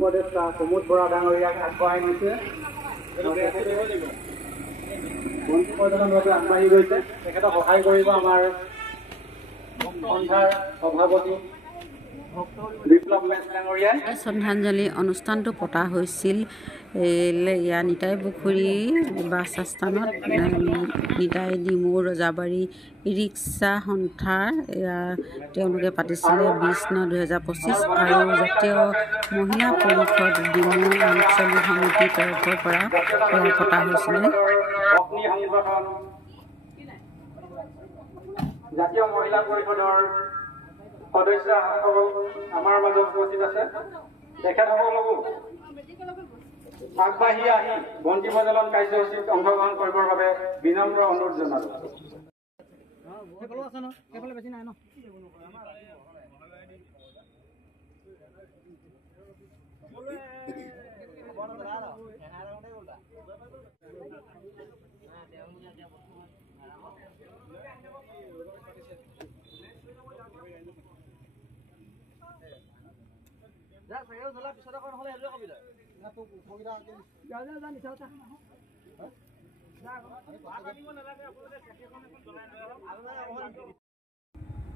উপদেষ্টা প্ৰমোদ বৰা ডাঙৰীয়াক আগবঢ়াই নিছে। মন্ত্ৰী প্ৰজনভাৱে আগবাঢ়ি গৈছে, তেখেতক সহায় কৰিব আমাৰ সন্থাৰ সভাপতি বিপ্লৱ মেচ ডাঙৰীয়াই। শ্ৰদ্ধাঞ্জলি অনুষ্ঠানটো পতা হৈছিল ইয়াৰ নিতাই পুখুৰী বাছ আস্থানত। নিতাই ডিমৌ ৰজাবাৰী ৰিক্সা সন্থাৰ তেওঁলোকে পাতিছিলে 20/9/2025 আৰু জাতীয় মহিলা পৰিষদ ডিমৌ আঞ্চলিক সমিতিৰ তৰফৰ পৰা পতা হৈছিলে। জাতীয় মহিলা পৰিষদৰ সদস্য আমাৰ মাজত উপস্থিত আছে। তেখেতসকলকো আগবাঢ়ি আহি বন্তি প্ৰজ্বলন কাৰ্যসূচীত অংশগ্ৰহণ কৰিবৰ বাবে বিনম্ৰ অনুৰোধ জনালোঁ।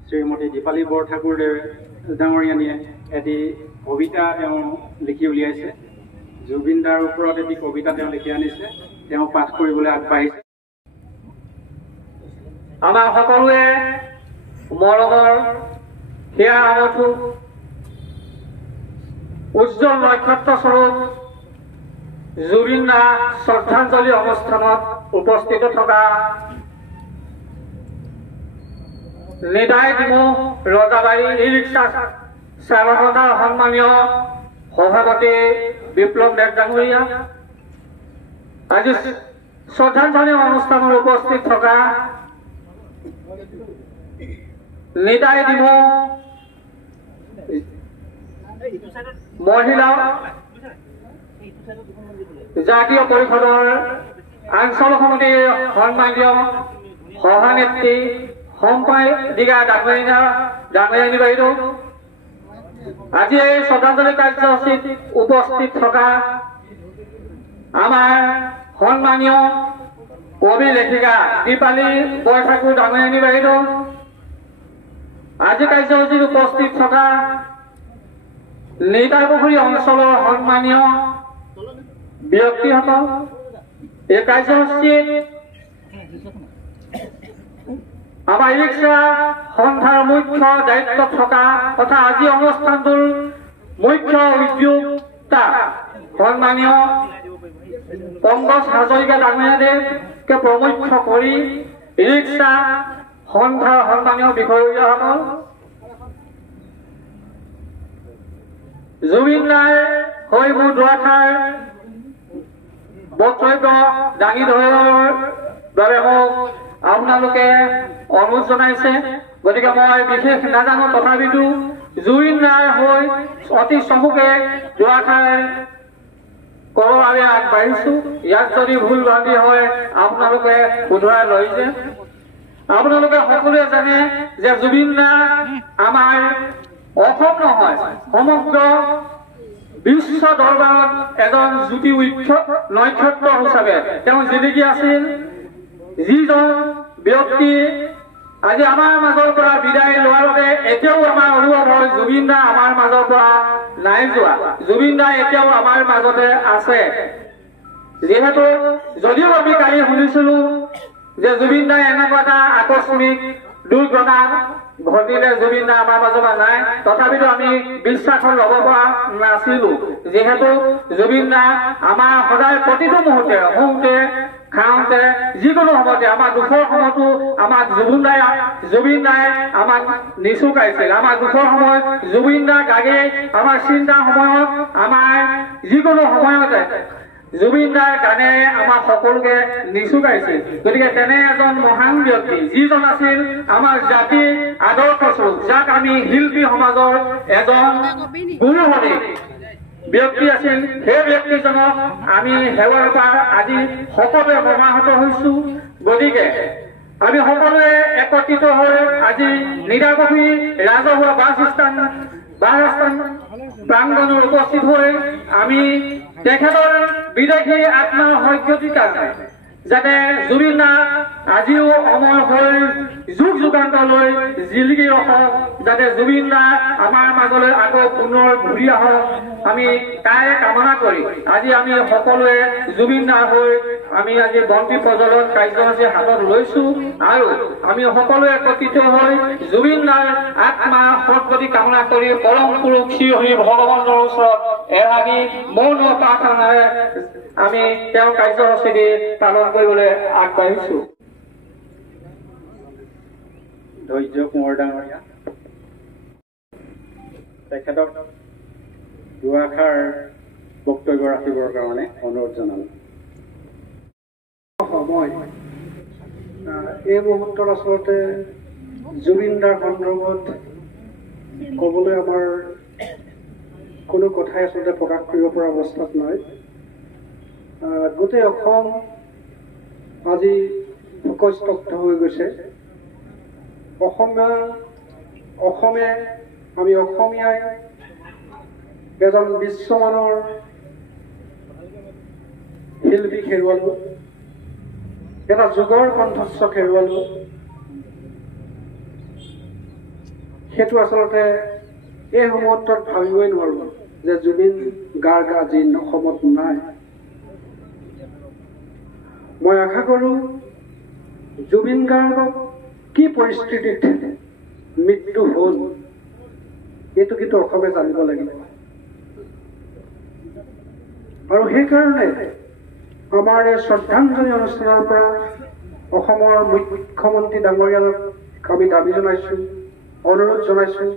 শ্ৰীমতী দীপালী বৰঠাকুৰদেৱে ডাঙৰীয়ানীয়ে এটি কবিতা তেওঁ লিখি উলিয়াইছে। জুবিন দাৰ ওপৰত এটি কবিতা তেওঁ লিখি আনিছে, তেওঁ পাঠ কৰিবলৈ আগবাঢ়িছে। আমাৰ সকলোৱে মৰমৰ সেয়া আমঠু উজ্জ্বল নক্ষত্ৰস্বৰূপ জুবিন দা শ্ৰদ্ধাঞ্জলি অনুষ্ঠানত উপস্থিত থকা নিতাই ডিমৌ ৰজাবাৰী ই ৰিক্সা চালক সন্থাৰ সন্মানীয় সভাপতি বিপ্লৱ মেচ ডাঙৰীয়া, আজি শ্ৰদ্ধাঞ্জলি অনুষ্ঠানত উপস্থিত থকা নিতাই ডিমৌ মহিলা জাতীয় পৰিষদৰ আঞ্চলিক সমিতিৰ সন্মানীয় সভানেত্ৰী সম্পাদিকা ডাঙৰীয়ানী বাইদেউ, আজি এই শ্ৰদ্ধাঞ্জলি কাৰ্যসূচীত উপস্থিত থকা আমাৰ সন্মানীয় কবি লেখিকা দীপালী বৰঠাকুৰ ডাঙৰীয়ানী বাইদেউ, আজি কাৰ্যসূচীত উপস্থিত থকা নিতাই পুখুৰী অঞ্চলৰ সন্মানীয় ব্যক্তিসকল, এই কাৰ্যসূচীত আমাৰ ই ৰিক্সা সন্থাৰ মুখ্য দায়িত্বত থকা তথা আজি অনুষ্ঠানটোৰ মুখ্য উদ্যোক্তা সন্মানীয় পংকজ হাজৰিকা ডাঙৰীয়াদেৱকে প্ৰমুখ্য কৰি ই ৰিক্সা সন্থাৰ সন্মানীয় বিষয়ববীয়াসকল, জুবিন দাই হৈ মোৰ দুআষাৰ বক্তব্য দাঙি ধৰাৰ বাবে মোক আপোনালোকে অনুৰোধ জনাইছে। গতিকে মই বিশেষ নাজানো, তথাপিতো জুবিন দাৰ হৈ অতি চমুকে দুআষাৰ ক'বৰ বাবে আগবাঢ়িছো। ইয়াত যদি ভুল ভ্ৰান্তি হয় আপোনালোকে শুধৰাই লৈছে। আপোনালোকে সকলোৱে জানে যে জুবিন দা আমাৰ অসম নহয় সমগ্ৰ বিশ্ব দৰবাৰত এজন জ্যোতি নক্ষত্ৰ হিচাপে তেওঁ জিলিকি আছিল। যিজন ব্যক্তি আজি আমাৰ মাজৰ পৰা বিদায় লোৱাৰ বাবে এতিয়াও আমাৰ অনুভৱ হয় জুবিন দা আমাৰ মাজৰ পৰা নাই যোৱা, জুবিন দা এতিয়াও আমাৰ মাজতে আছে। যিহেতু যদিও আমি কালি শুনিছিলো যে জুবিন দাই এনেকুৱা এটা আকস্মিক দুৰ্ঘটনা ঘটিলে, জুবিন দা আমাৰ মাজত নাই, তথাপিতো আমি বিশ্বাসত ল'ব পৰা নাছিলো। যিহেতু জুবিন দা আমাৰ সদায় প্ৰতিটো মুহূৰ্তে শুওঁতে খাওঁতে যিকোনো সময়তে আমাৰ দুখৰ সময়তো আমাক জুবিন দাই আমাক নিচুকাইছিল। আমাৰ দুখৰ সময়ত জুবিন দা গাগে আমাৰ চিন্তাৰ সময়ত আমাৰ যিকোনো সময়তে জুবিন দাৰ গানে আমাৰ সকলোকে নিচুকাইছিল। গতিকে তেনে এজন মহান ব্যক্তি যিজন আছিল আমাৰ জাতিৰ আদৰ্শস্বৰূপ, যাক আমি শিল্পী সমাজৰ এজন গুৰুসদৃশ ব্যক্তি আছিল, সেই ব্যক্তিজনক আমি সেৱাৰ পৰা আজি সকলোৱে মৰ্মাহত হৈছো। গতিকে আমি সকলোৱে একত্ৰিত হৈ আজি নিদাপুখুৰী ৰাজহুৱা বাছ প্ৰাংগণত উপস্থিত হৈ আমি তেখেতৰ বিদেশী আত্মাৰ সত্যতিৰ কাৰণে যাতে জুবিন দা আজিও অমৰ হৈ যুগ যুগান্তৰলৈ জিলিকি ৰখক, যাতে জুবিন দা আমাৰ মাজলৈ আকৌ পুনৰ ঘূৰি আহক, আমি তাই কামনা কৰি আজি আমি সকলোৱে জুবিন দা হৈ আমি আজি বন্তি প্ৰজ্বলন কাৰ্যসূচী হাতত লৈছো আৰু আমি সকলোৱে একত্ৰিত হৈ জুবিন দাৰ আত্মা সদ্গতি কামনা কৰি পৰম পুৰুষ শ্ৰী হৰি ভগৱানৰ ওচৰত এভাগি মৌন প্ৰাৰ্থনাৰে আমি তেওঁৰ কাৰ্যসূচী পালন কৰিবলৈ আগবাঢ়িছো। ধৈৰ্য কোঁৱৰ ডাঙৰীয়া, তেখেতক দুআষাৰ বক্তব্য ৰাখিবৰ কাৰণে অনুৰোধ জনালোঁ। সময় এই মুহূৰ্তত আচলতে জুবিন দাৰ সন্দৰ্ভত ক'বলৈ আমাৰ কোনো কথাই আচলতে প্ৰকাশ কৰিব পৰা অৱস্থাত নাই। গোটেই অসম আজি শোকস্তব্ধ হৈ গৈছে। অসমে আমি অসমীয়াই এজন বিশ্বমানৰ শিল্পী হেৰুৱালোঁ, এটা যুগৰ কণ্ঠস্বৰ হেৰুৱালোঁ। সেইটো আচলতে এই মুহূৰ্তত ভাবিবই নোৱাৰোঁ যে জুবিন গাৰ্গ আজি অসমত নাই। মই আশা কৰোঁ জুবিন গাৰ্গক কি পৰিস্থিতিত মৃত্যু হ'ল এইটো কিন্তু অসমে জানিব লাগিব। আৰু সেইকাৰণে আমাৰ এই শ্ৰদ্ধাঞ্জলি অনুষ্ঠানৰ পৰা অসমৰ মুখ্যমন্ত্ৰী ডাঙৰীয়াক আমি দাবী জনাইছোঁ, অনুৰোধ জনাইছোঁ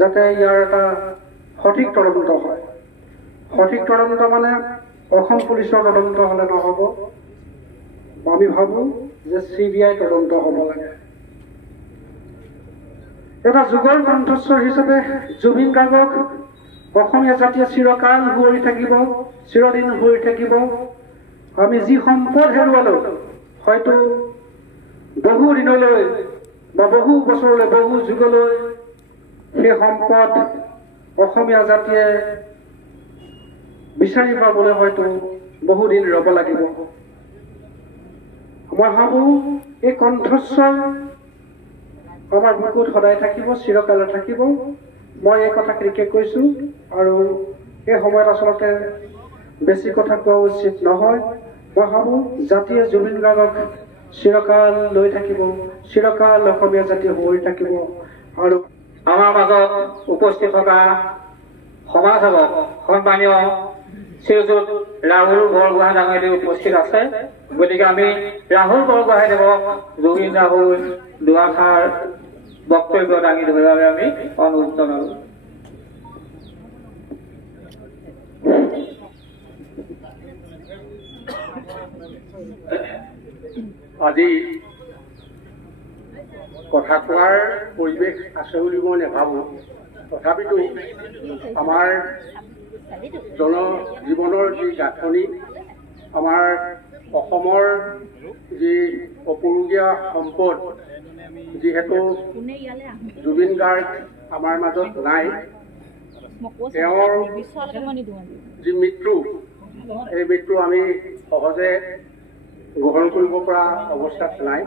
যাতে ইয়াৰ এটা সঠিক তদন্ত হয়। সঠিক তদন্ত মানে অসম পুলিচৰ তদন্ত হ'লে নহ'ব, আমি ভাবোঁ যে CBI তদন্ত হ'ব লাগে। এটা যুগৰ কণ্ঠস্বৰ হিচাপে জুবিন গাৰ্গক অসমীয়া জাতিয়ে চিৰকাল সুঁৱৰি থাকিব, চিৰদিন সুঁৱৰি থাকিব। আমি যি সম্পদ হেৰুৱালোঁ, হয়তো বহু দিনলৈ বা বহু বছৰলৈ, বহু যুগলৈ সেই সম্পদ অসমীয়া জাতিয়ে বিচাৰি পাবলৈ হয়তো বহুদিন ৰ'ব লাগিব। মই ভাবোঁ এই কণ্ঠস্বৰ আমাৰ বুকুত সদায় থাকিব, চিৰকালে থাকিব। মই এই কথাখিনিকে কৈছোঁ আৰু এই সময়ত আচলতে বেছি কথা কোৱা উচিত নহয়। মই ভাবোঁ জাতিয়ে জুবিন গাৰ্গক চিৰকাল লৈ থাকিব, চিৰকাল অসমীয়া জাতিয়ে সুঁৱৰি থাকিব। আৰু আমাৰ মাজত উপস্থিত থকা সমাজসেৱক সন্মানীয় শ্ৰীযুত ৰাহুল বৰগোহাঁই ডাঙৰীয়া উপস্থিত আছে। গতিকে আমি ৰাহুল বৰগোহাঁইদেৱক জুবিন দা হৈ দুআষাৰ বক্তব্য দাঙি ধৰিবৰ বাবে আমি অনুৰোধ জনালোঁ। আজি কথা কোৱাৰ পৰিৱেশ আছে বুলি মই নাভাবোঁ। তথাপিতো আমাৰ জনজীৱনৰ যি গাঁথনি, আমাৰ অসমৰ যি অপূৰুগীয়া সম্পদ, যিহেতু জুবিন গাৰ্গ আমাৰ মাজত নাই, তেওঁৰ যি মৃত্যু, এই মৃত্যু আমি সহজে গ্ৰহণ কৰিব পৰা অৱস্থাত নাই।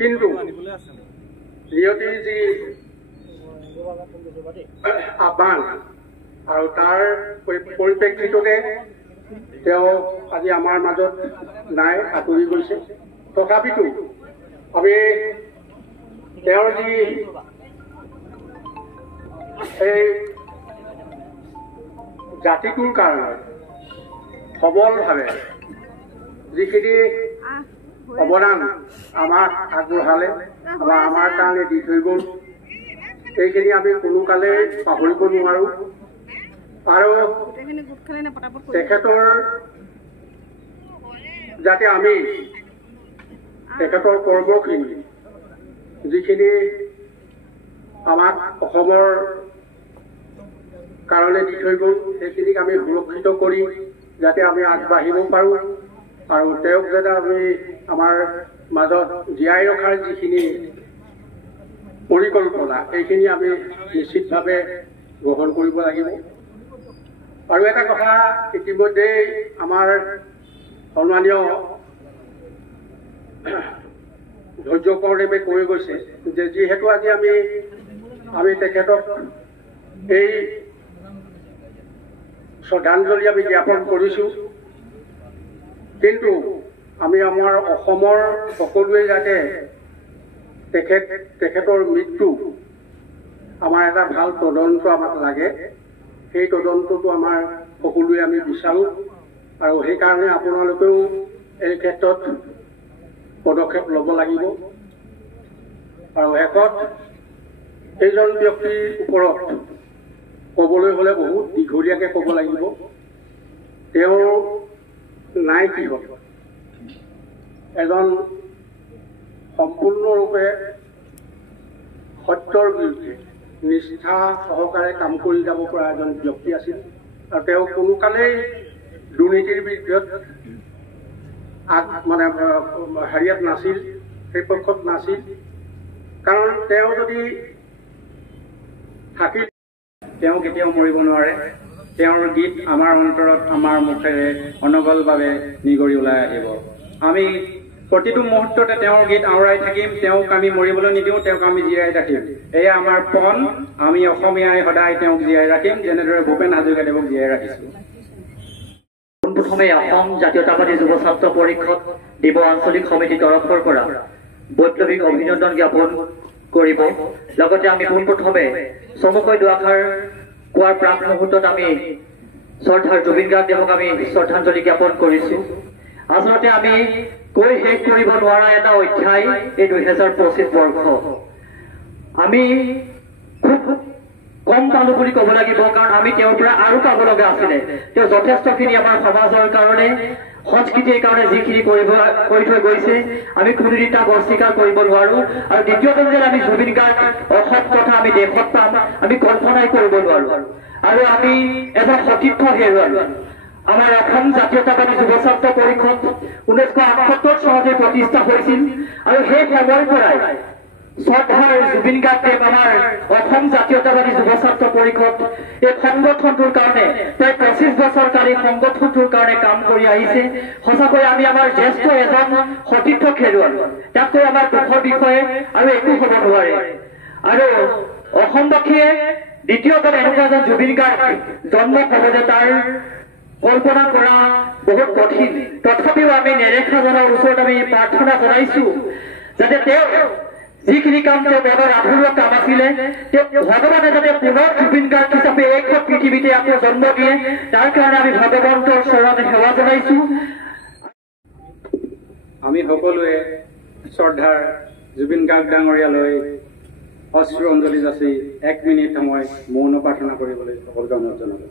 কিন্তু নিয়তিৰ যি আহ্বান আৰু তাৰ পৰিপ্ৰেক্ষিততে তেওঁ আজি আমাৰ মাজত নাই, আঁতৰি গৈছে। তথাপিতো আমি তেওঁৰ যি এই জাতিটোৰ কাৰণে সবলভাৱে যিখিনি অৱদান আমাক আগবঢ়ালে বা আমাৰ কাৰণে দি থৈ গ'ল, এইখিনি আমি কোনো কালে পাহৰিব নোৱাৰোঁ। আৰু তেখেতৰ যাতে আমি তেখেতৰ কৰ্মখিনি যিখিনি আমাক অসমৰ কাৰণে দি থৈ গ'ল, সেইখিনিক আমি সুৰক্ষিত কৰি যাতে আমি আগবাঢ়িব পাৰোঁ আৰু তেওঁক যাতে আমি আমাৰ মাজত জীয়াই ৰখাৰ যিখিনি পৰিকল্পনা এইখিনি আমি নিশ্চিতভাৱে গ্ৰহণ কৰিব লাগিব। আৰু এটা কথা ইতিমধ্যেই আমাৰ সন্মানীয় ধৈৰ্য কৰদেৱে কৈ গৈছে যে যিহেতু আজি আমি তেখেতক এই শ্ৰদ্ধাঞ্জলি আমি জ্ঞাপন কৰিছোঁ, কিন্তু আমি আমাৰ অসমৰ সকলোৱে যাতে তেখেতৰ মৃত্যু আমাৰ এটা ভাল তদন্ত আমাক লাগে, সেই তদন্তটো আমাৰ সকলোৱে আমি বিচাৰোঁ। আৰু সেইকাৰণে আপোনালোকেও এই ক্ষেত্ৰত পদক্ষেপ ল'ব লাগিব। আৰু শেষত এইজন ব্যক্তিৰ ওপৰত ক'বলৈ হ'লে বহুত দীঘলীয়াকৈ ক'ব লাগিব। তেওঁ নাই কিহত এজন সম্পূৰ্ণৰূপে সত্যৰ বিৰুদ্ধে নিষ্ঠা সহকাৰে কাম কৰি যাব পৰা এজন ব্যক্তি আছিল। আৰু তেওঁ কোনো কালেই দুৰ্নীতিৰ বিৰুদ্ধত হেৰিয়াত নাছিল, সেই পক্ষত নাছিল। কাৰণ তেওঁ যদি থাকি তেওঁ কেতিয়াও মৰিব নোৱাৰে। তেওঁৰ গীত আমাৰ অন্তৰত আমাৰ মুখেৰে অনবলভাৱে নিগৰি ওলাই আহিব। আমি প্ৰতিটো মুহূৰ্ততে তেওঁৰ গীত আওৰাই থাকিম। তেওঁক আমি মৰিবলৈ নিদিওঁ, তেওঁক আমি জীয়াই ৰাখিম। এয়া আমাৰ পণ। আমি অসমীয়াই সদায় তেওঁক জীয়াই ৰাখিম, যেনেদৰে ভূপেন হাজৰিকাদেৱক জীয়াই ৰাখিছোঁ। পোনপ্ৰথমে অসম জাতীয়তাবাদী যুৱ ছাত্ৰ পৰিষদ ডিব আঞ্চলিক সমিতিৰ তৰফৰ পৰা বৈপ্লৱিক অভিনন্দন জ্ঞাপন কৰিব। লগতে আমি পোনপ্ৰথমে চমুকৈ দুআষাৰ কোৱাৰ প্ৰাক মুহূৰ্তত আমি শ্ৰদ্ধাৰ জুবিন গাৰ্গদেৱক আমি শ্ৰদ্ধাঞ্জলি জ্ঞাপন কৰিছোঁ। আচলতে আমি কৈ শেষ কৰিব নোৱাৰা এটা অধ্যায় এই 2025 বৰ্ষ। আমি খুব কম পালো বুলি ক'ব লাগিব, কাৰণ আমি তেওঁৰ পৰা আৰু পাব লগা আছিলে। তেওঁ যথেষ্টখিনি আমাৰ সমাজৰ কাৰণে, সংস্কৃতিৰ কাৰণে যিখিনি কৰি থৈ গৈছে, আমি কোনোদিন তাক অস্বীকাৰ কৰিব নোৱাৰো। আৰু দ্বিতীয়তে যে আমি জুবিন গাৰ্গ অসম তথা আমি দেশত পাম, আমি কল্পনাই কৰিব নোৱাৰো। আৰু আমি এজন সতীৰ্থ হেৰুৱালো। আমাৰ অসম জাতীয়তাবাদী যুৱ ছাত্ৰ পৰিষদ 1978 চনতে প্ৰতিষ্ঠা হৈছিল। আৰু সেই সময়ৰ পৰাই শ্ৰদ্ধাৰ জুবিন গাৰ্গদেৱ আমাৰ অসম জাতীয়তাবাদী যুৱ ছাত্ৰ পৰিষদ এই সংগঠনটোৰ কাৰণে প্ৰায় 25 বছৰ কালি সংগঠনটোৰ কাৰণে কাম কৰি আহিছে। সঁচাকৈ আমি আমাৰ জ্যেষ্ঠ এজন সতীৰ্থক হেৰুৱালো। তাতকৈ আমাৰ দুখৰ বিষয়ে আৰু একো হ'ব নোৱাৰে। আৰু অসমবাসীয়ে দ্বিতীয়বাৰ এনেকুৱা এজন জুবিন গাৰ্গ জন্ম হ'ব যে তাৰ কল্পনা কৰা বহুত কঠিন। তথাপিও আমি নেদেখাজনৰ ওচৰত আমি প্ৰাৰ্থনা জনাইছো যাতে তেওঁ যিখিনি কাম তেওঁ এবাৰ আধৰুৱা কাম আছিলে, তেওঁ ভগৱানে যাতে পুনৰ জুবিন গাৰ্গ হিচাপে এইখন পৃথিৱীতে আকৌ জন্ম দিয়ে, তাৰ কাৰণে আমি ভগৱন্তৰ চৰণত সেৱা জনাইছো। আমি সকলোৱে শ্ৰদ্ধাৰ জুবিন গাৰ্গ ডাঙৰীয়ালৈ অশ্ৰু অঞ্জলি যাচি 1 মিনিট সময় মৌন প্ৰাৰ্থনা কৰিবলৈ সকলোকে অনুৰোধ জনালোঁ।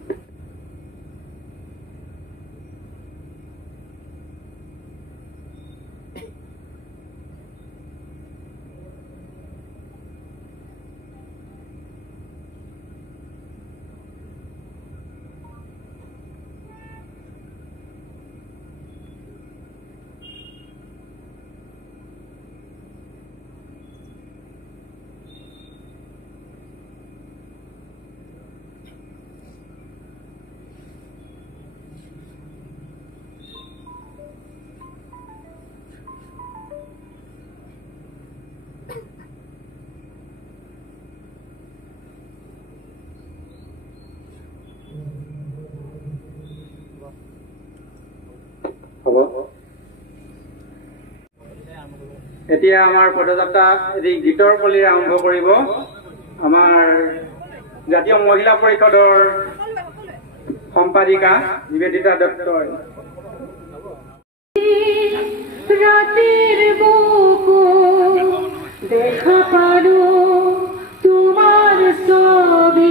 এতিয়া আমাৰ পদযাত্ৰা এটি গীতৰ পলিৰে আৰম্ভ কৰিব। আমাৰ জাতীয় মহিলা পৰিষদৰ সম্পাদিকা নিবেদিতা দত্তই ৰাতেৰ বুকু দেখা পাৰো তোমাৰ ছবি